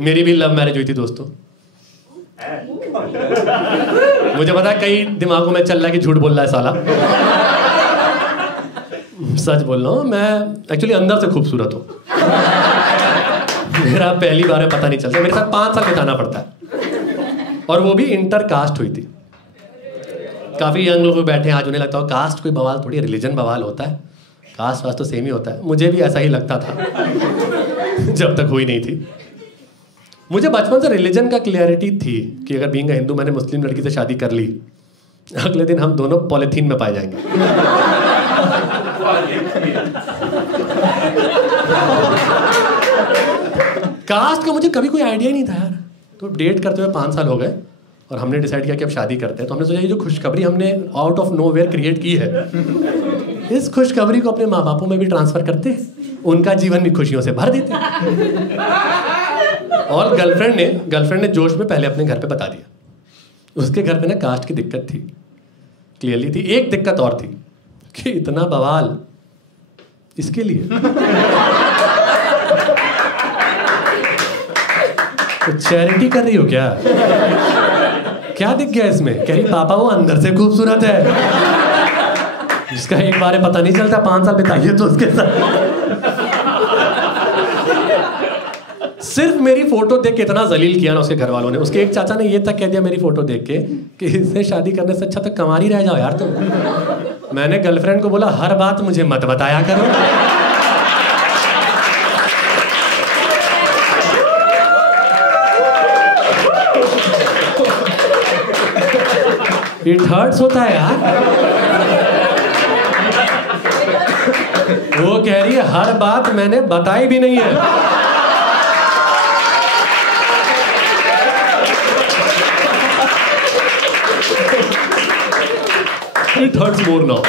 मेरी भी love marriage हुई थी दोस्तों। मुझे पता है कई दिमागों में चल रहा है कि झूठ बोल रहा है साला। सच बोल रहा हूँ, मैं एक्चुअली अंदर से खूबसूरत हूँ। मेरा पहली बार में पता नहीं चलता, मेरे साथ 5 साल बिताना पड़ता है। और वो भी इंटर कास्ट हुई थी। काफ़ी यंग लोग बैठे हैं आज, उन्हें लगता हो कास्ट कोई बवाल थोड़ी, रिलीजन बवाल होता है, कास्ट वास्ट तो सेम ही होता है। मुझे भी ऐसा ही लगता था जब तक हुई नहीं थी। मुझे बचपन से रिलीजन का क्लियरिटी थी कि अगर बीइंग अ हिंदू मैंने मुस्लिम लड़की से शादी कर ली, अगले दिन हम दोनों पॉलिथीन में पाए जाएंगे। कास्ट का मुझे कभी कोई आइडिया ही नहीं था यार। तो डेट करते हुए 5 साल हो गए और हमने डिसाइड किया कि अब शादी करते हैं। तो हमने सोचा ये जो खुशखबरी हमने आउट ऑफ नोवेयर क्रिएट की है, इस खुशखबरी को अपने माँ बापों में भी ट्रांसफर करते हैं, उनका जीवन भी खुशियों से भर देते हैं। और गर्लफ्रेंड ने जोश में पहले अपने घर पे बता दिया। उसके घर पे ना कास्ट की दिक्कत थी, क्लियरली थी। एक दिक्कत और थी कि इतना बवाल इसके लिए। तो चैरिटी कर रही हो क्या? क्या दिख गया इसमें? कह रही पापा वो अंदर से खूबसूरत है, जिसका एक बार पता नहीं चलता, 5 साल बिताइए तो उसके साथ। सिर्फ मेरी फोटो देख के इतना जलील किया ना उसके घर वालों ने। उसके एक चाचा ने ये तक कह दिया मेरी फोटो देख के कि इससे शादी करने से अच्छा तो कंवारी रह जाओ यार तुम। मैंने गर्लफ्रेंड को बोला हर बात मुझे मत बताया करो। इट हर्ट्स होता है यार। वो कह रही है हर बात मैंने बताई भी नहीं है। It hurts more now.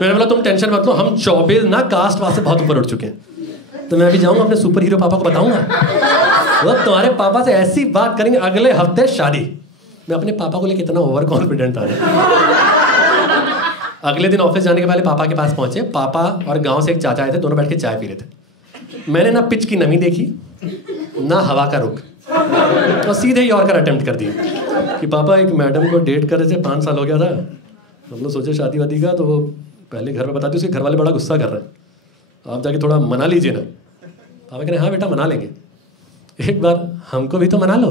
मैंने बोला तुम टेंशन मत लो, हम 24 ना कास्ट वास्ते बहुत ऊपर उठ चुके हैं। तो मैं अभी जाऊंगा अपने सुपर हीरो पापा को बताऊंगा, वो तुम्हारे पापा से ऐसी बात करेंगे, अगले हफ्ते शादी। मैं अपने पापा को लेकर इतना ओवर कॉन्फिडेंट था। अगले दिन ऑफिस जाने के पहले पापा के पास पहुंचे। पापा और गांव से एक चाचा आए थे, दोनों बैठ के चाय पी रहे थे। मैंने ना पिच की नमी देखी ना हवा का रुख, और सीधे यॉर्कर अटेम्प्ट कर दिया कि पापा एक मैडम को डेट कर रहे थे, 5 साल हो गया था, हम लोग सोचे शादी वादी का, तो वो पहले घर में बताती, उसके घर वाले बड़ा गुस्सा कर रहे हैं, आप जाके थोड़ा मना लीजिए ना। पापा कह रहे हाँ बेटा मना लेंगे, एक बार हमको भी तो मना लो।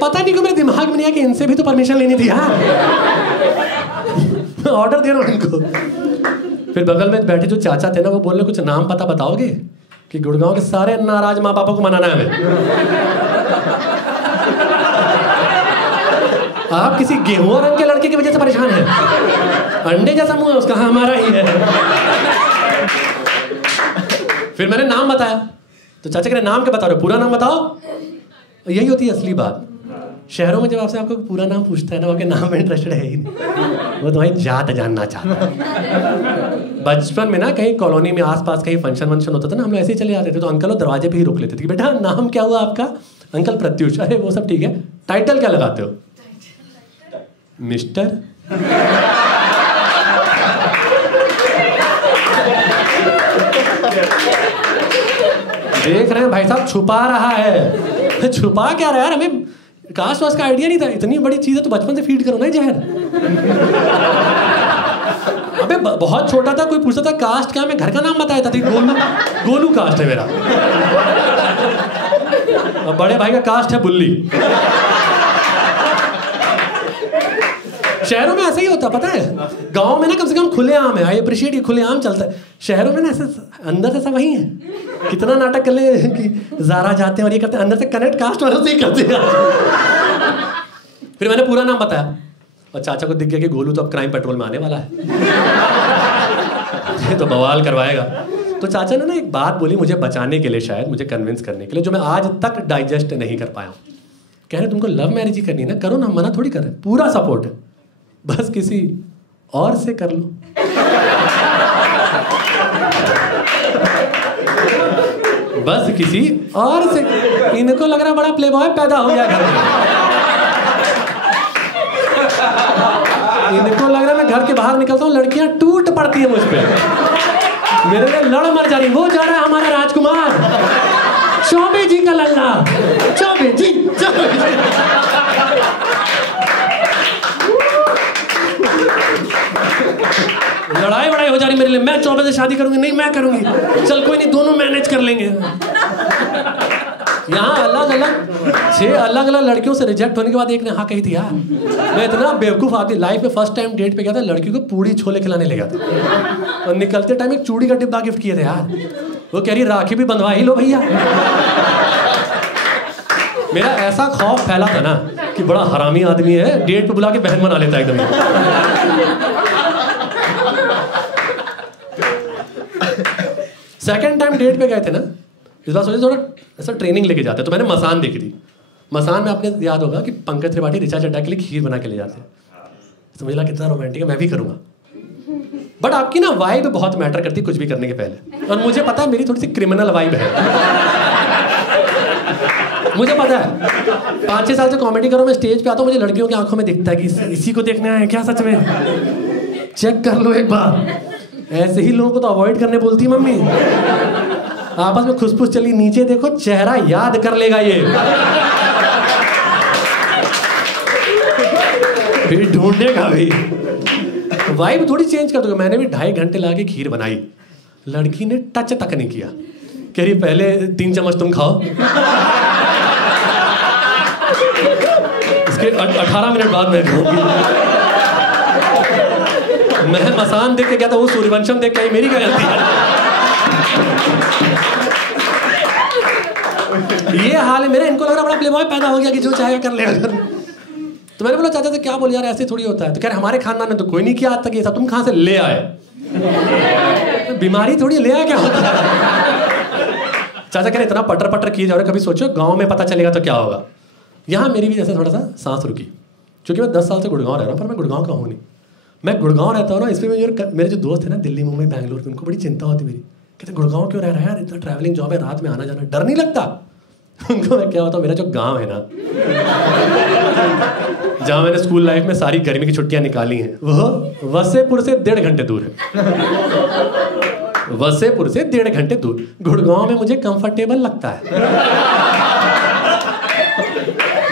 पता नहीं क्यों मेरे दिमाग में नहीं आया कि इनसे भी तो परमिशन लेनी थी। हाँ ऑर्डर दे रहा हूँ इनको। फिर बगल में बैठे जो चाचा थे ना, वो बोलने कुछ नाम पता बताओगे कि गुड़गांव के सारे नाराज माँ पापा को मनाना है हमें। आप किसी गेहूं रंग के लड़के की वजह से परेशान हैं? अंडे जैसा मुंह है उसका, हमारा ही है। फिर मैंने नाम बताया तो चाचा कह रहे नाम क्या बता रहे हो, पूरा नाम बताओ। यही होती है असली बात। शहरों में जब आपसे आपको पूरा नाम पूछता है ना, आपके नाम में इंटरेस्टेड है ही नहीं, वो तुम्हारी जात जानना चाहता है। बचपन में ना कहीं कॉलोनी में आसपास कहीं फंक्शन वंक्शन होता था ना, हम लोग ऐसे ही चले जाते थे, तो अंकल वो दरवाजे पे ही रोक लेते थे कि बेटा नाम क्या हुआ आपका? अंकल प्रत्युष। अरे वो सब ठीक है, टाइटल क्या लगाते हो? मिस्टर। देख रहे हैं भाई साहब छुपा रहा है। छुपा क्या रहा है यार, हमें कास्ट वास्ट का आइडिया नहीं था। इतनी बड़ी चीज है तो बचपन से फीड करो ना जहर। अबे बहुत छोटा था, कोई पूछता था कास्ट क्या, मैं घर का नाम बताया था, गोलू कास्ट है मेरा। अब बड़े भाई का कास्ट है बुल्ली। शहरों में ऐसा ही होता पता है, गांव में ना कम से कम खुलेआम है। आई अप्रिशिएट ये खुलेआम चलता है। शहरों में ना ऐसे अंदर से सब वही है। कितना नाटक कर ले कि ज़ारा जाते हैं और ये करते हैं, अंदर से कनेक्ट कास्ट वालों से ही करते हैं। फिर मैंने पूरा नाम बताया और चाचा को दिख गया कि गोलू तो अब क्राइम पेट्रोल में आने वाला है। ये तो बवाल करवाएगा। तो चाचा ने ना एक बात बोली मुझे बचाने के लिए, शायद मुझे कन्विंस करने के लिए, जो मैं आज तक डाइजेस्ट नहीं कर पाया हूँ। कह रहे तुमको लव मैरिज ही करनी है ना, करो ना, मना थोड़ी कर रहे, पूरा सपोर्ट है, बस किसी और से कर लो। बस किसी और से। इनको लग रहा बड़ा प्लेबॉय पैदा हो गया घर में। इनको लग रहा मैं घर के बाहर निकलता हूँ लड़कियां टूट पड़ती है मुझ पे। मेरे लिए लड़ मर जा रही, वो जा रहा है हमारा राजकुमार, चौबे जी का लल्ला, चौबे जी। लड़ाई वड़ाई हो जा रही मेरे लिए, मैं चौबे से शादी करूंगी, नहीं मैं करूंगी, चल कोई नहीं, दोनों मैनेज कर लेंगे। यहाँ छह अलग अलग लड़कियों से रिजेक्ट होने के बाद एक ने हाँ कही थी। यार मैं इतना बेवकूफ आदमी, लाइफ में फर्स्ट टाइम डेट पे गया था, लड़की को पूड़ी छोले खिलाने ले गया था, और निकलते टाइम एक चूड़ी का डिब्बा गिफ्ट किए थे। यार वो कह रही राखी भी बंधवा ही लो भैया। मेरा ऐसा खौफ फैला था ना कि बड़ा हरामी आदमी है, डेट पे बुला के बहन बना लेता है एकदम। सेकेंड टाइम डेट पे गए थे ना, इस बार सोचे थोड़ा ऐसा ट्रेनिंग लेके जाते, तो मैंने मसान देखी थी। मसान में आपने याद होगा कि पंकज त्रिपाठी ऋचा चड्ढा के लिए खीर बना के ले जाते हैं, तो मुझे लगा कितना रोमांटिक है, मैं भी करूँगा। बट आपकी ना वाइब बहुत मैटर करती है कुछ भी करने के पहले, और मुझे पता है मेरी थोड़ी सी क्रिमिनल वाइब है, मुझे पता है। 5-6 साल से कॉमेडी करो, मैं स्टेज पे आता हूँ, मुझे लड़कियों की आंखों में दिखता है कि इसी को देखने आए क्या सच में, चेक कर लो एक बार। ऐसे ही लोगों को तो अवॉइड करने बोलती है मम्मी। आपस में खुसफुस चली, नीचे देखो चेहरा याद कर लेगा ये, फिर ढूंढेगा भाई। वाइब थोड़ी चेंज कर दोगे। मैंने भी 2.5 घंटे लाके खीर बनाई, लड़की ने टच तक नहीं किया, कह रही पहले 3 चम्मच तुम खाओ, इसके 18 मिनट बाद मैं खाऊंगी। मैं मसान देख के गया था, वो सूर्यवंशम देख के आई, मेरी क्या गलती है। ये हाल है मेरा, इनको लग रहा बड़ा प्लेबॉय पैदा हो गया कि जो चाहेगा कर लेगा। तो मैंने बोला चाचा से क्या बोल यार, ऐसे थोड़ी होता है। तो कह रहे हमारे खानदान में तो कोई नहीं किया आज तक ये सब, तुम कहाँ से ले आए? बीमारी थोड़ी ले आया, क्या होता है? चाचा कह रहे इतना पटर पटर किए जा रहे, कभी सोचो गाँव में पता चलेगा तो क्या होगा। यहाँ मेरी भी जैसे थोड़ा सा सांस रुकी, क्योंकि मैं 10 साल से गुड़गांव रह रहा हूँ, पर मैं गुड़गांव का हूँ नहीं। मैं गुड़गांव रहता हूँ ना, इसमें मेरे जो दोस्त हैं ना दिल्ली, मुंबई, बैंगलोर, उनको बड़ी चिंता होती मेरी, कहते गुड़गांव क्यों रह रहा है यार, इतना ट्रैवलिंग जॉब है, रात में आना जाना, डर नहीं लगता? उनको मैं क्या बताऊँ, मेरा जो गांव है ना, जहाँ मैंने स्कूल लाइफ में सारी गर्मी की छुट्टियां निकाली हैं, वो वसेपुर से 1.5 घंटे दूर है। वसेपुर से 1.5 घंटे दूर। गुड़गांव में मुझे कंफर्टेबल लगता है,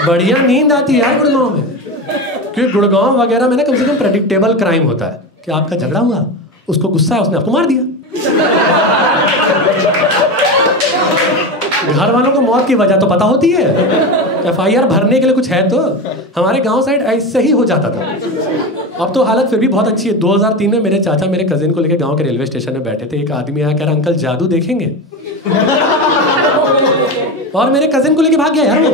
बढ़िया नींद आती है यार गुड़गांव में, क्योंकि गुड़गांव वगैरह में ना कम से कम प्रेडिक्टेबल क्राइम होता है कि आपका झगड़ा हुआ, उसको गुस्सा है, उसने आपको मार दिया। घर वालों को मौत की वजह तो पता होती है, FIR भरने के लिए कुछ है तो। हमारे गांव साइड ऐसे ही हो जाता था। अब तो हालत फिर भी बहुत अच्छी है। 2003 में मेरे चाचा मेरे कजिन को लेकर गांव के रेलवे स्टेशन में बैठे थे, एक आदमी आया कह रहा अंकल जादू देखेंगे, और मेरे कजिन को लेके भाग गया यार वो।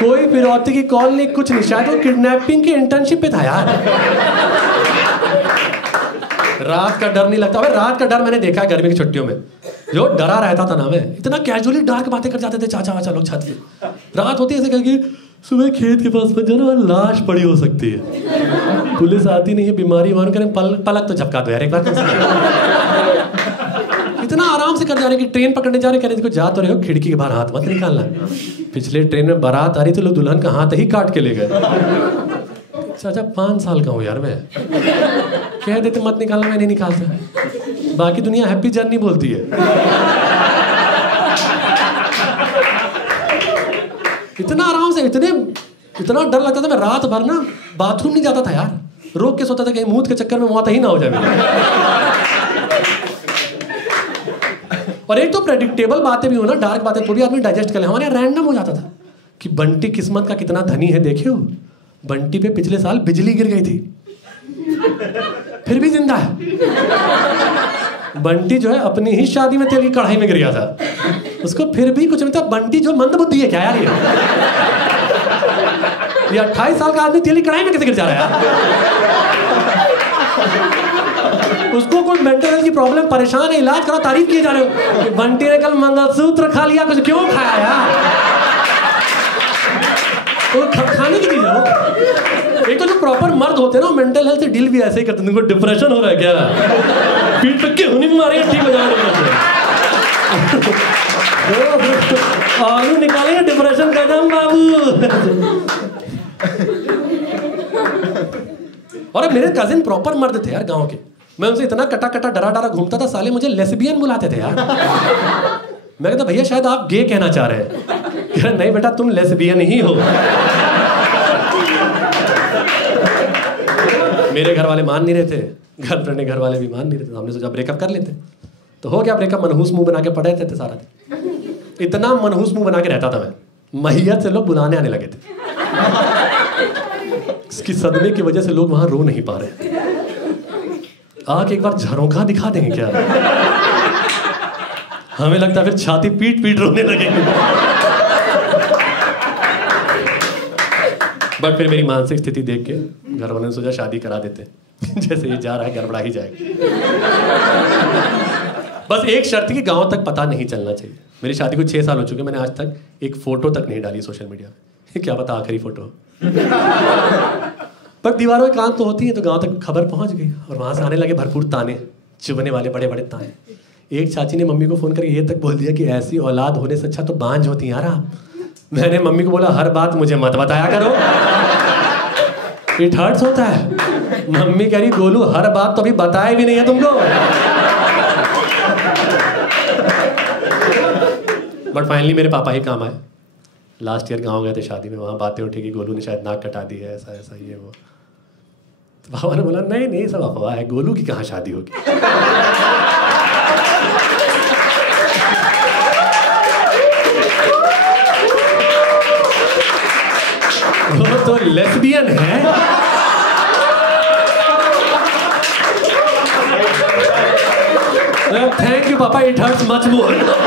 कोई फिरौती की कॉल नहीं, कुछ नहीं, शायद वो किडनैपिंग की इंटर्नशिप पे था यार। रात का डर नहीं लगता। अबे रात का डर मैंने देखा है गर्मी की छुट्टियों में, जो डरा रहता था ना मैं, इतना कैजुअली डार्क बातें कर जाते थे चाचा वाचा लोग छत पे। रात होती है ऐसे करके, सुबह खेत के पास में जाना, लाश पड़ी हो सकती है, पुलिस आती नहीं है, बीमारी मान करें, पलक तो झपका दो यार एक बार। इतना आराम से कर जा रहे कि ट्रेन पकड़ने जा रहे, कह रहे देखो जा तो रहे हो, खिड़की के बाहर हाथ मत निकालना। पिछले ट्रेन में बारात आ रही थी, लोग दुल्हन का हाथ ही काट के ले गए। चाचा 5 साल का हूँ यार मैं, कह देते मत निकालना, मैं नहीं निकालता। बाकी दुनिया हैप्पी जर्नी बोलती है। इतना आराम से, इतना डर लगता था, मैं रात भर ना बाथरूम नहीं जाता था यार, रोक के सोता था कहीं मूत के चक्कर में मौत ही ना हो जाए। और एक तो प्रेडिक्टेबल बातें भी हो ना, डार्क बातें, तो भी आदमी डाइजेस्ट कर ले। हमारे यहाँ रैंडम हो जाता था कि बंटी किस्मत का कितना धनी है, देखे हो बंटी पे पिछले साल बिजली गिर गई थी, फिर भी जिंदा है। बंटी जो है अपनी ही शादी में तेल की कढ़ाई में गिर गया था, उसको फिर भी कुछ नहीं था। बंटी जो मंद बुद्धि है क्या यार, ये 28 साल का आदमी तेल की कढ़ाई में कैसे गिर जा रहा है यार? उसको कोई मेंटल हेल्थ की प्रॉब्लम, परेशान है, इलाज करो, तारीफ किए जा रहे हो। बंटी ने कल मंगलसूत्र खा लिया, कुछ क्यों खाया यार? तो खाने की चीज है। एक तो जो प्रॉपर मर्द होते हैं ना, मेंटल हेल्थ से डील भी ऐसे ही करते हैं। तुमको डिप्रेशन हो रहा है क्या? पीठ पक्के होने में मारेगा, ठीक हो जाएगा। आलू निकालेंगे डिप्रेशन का दम बाबू। और मेरे कजिन प्रॉपर मर्द थे यार गांव के, मैं उनसे इतना कटा कटा डरा डरा घूमता था, साले मुझे लेस्बियन बुलाते थे यार। मैं कहता भैया शायद आप गे कहना चाह रहे हैं। कह रहे नहीं बेटा तुम लेस्बियन ही हो। मेरे घर वाले मान नहीं रहे थे, गर्लफ्रेंड के घर वाले भी मान नहीं रहे थे। हमने सोचा ब्रेकअप कर लेते, तो हो गया ब्रेकअप। मनहूस मुंह बना के पड़े रहते थे सारा दिन, इतना मनहूस मुंह बना के रहता था मैं, मैयत से लोग बुलाने आने लगे थे। इसकी सदमे की वजह से लोग वहां रो नहीं पा रहे। आके एक बार झरोखा दिखा देंगे क्या? हमें लगता है फिर छाती पीट पीट रोने लगेंगे। बट फिर मेरी मानसिक स्थिति देख के घर वालों ने सोचा शादी करा देते। जैसे ये जा रहा है गड़बड़ा ही जाएगा। बस एक शर्त की, गांव तक पता नहीं चलना चाहिए। मेरी शादी को 6 साल हो चुके, मैंने आज तक एक फोटो तक नहीं डाली सोशल मीडिया पे। क्या पता आखिरी फोटो। पर दीवारों में कान तो होती है, तो गांव तक खबर पहुंच गई और वहां से आने लगे भरपूर ताने, चुभने वाले बड़े बड़े ताने। एक चाची ने मम्मी को फोन करके ये तक बोल दिया कि ऐसी औलाद होने से अच्छा तो बांझ होती यार आप। मैंने मम्मी को बोला हर बात मुझे मत बताया करो, इट हर्ट्स होता है। मम्मी कह रही गोलू हर बात तो अभी बताया भी नहीं है तुमको। बट फाइनली मेरे पापा ही काम आए। लास्ट ईयर गांव गए थे शादी में, वहाँ बातें उठी कि गोलू ने शायद नाक कटा दी है, ऐसा ऐसा ये वो। तो पापा ने बोला नहीं नहीं सब अफवाह है, गोलू की कहाँ शादी होगी। वो तो लेस्बियन है। थैंक यू पापा, इट हर्ट्स मच मोर।